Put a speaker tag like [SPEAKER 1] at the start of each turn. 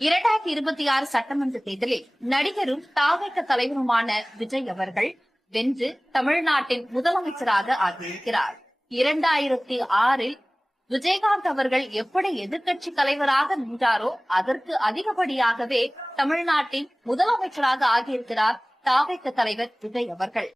[SPEAKER 1] இரண்டாயிரத்தி இருபத்தி ஆறு சட்டமன்ற தேர்தலில் நடிகரும் தாவக தலைவருமான விஜய் அவர்கள் வென்று தமிழ்நாட்டின் முதலமைச்சராக ஆகியிருக்கிறார். இரண்டாயிரத்தி ஆறில் விஜயகாந்த் அவர்கள் எப்படி எதிர்கட்சி தலைவராக நின்றாரோ அதற்கு அதிகப்படியாகவே தமிழ்நாட்டின் முதலமைச்சராக ஆகியிருக்கிறார் தாவக தலைவர் விஜய் அவர்கள்.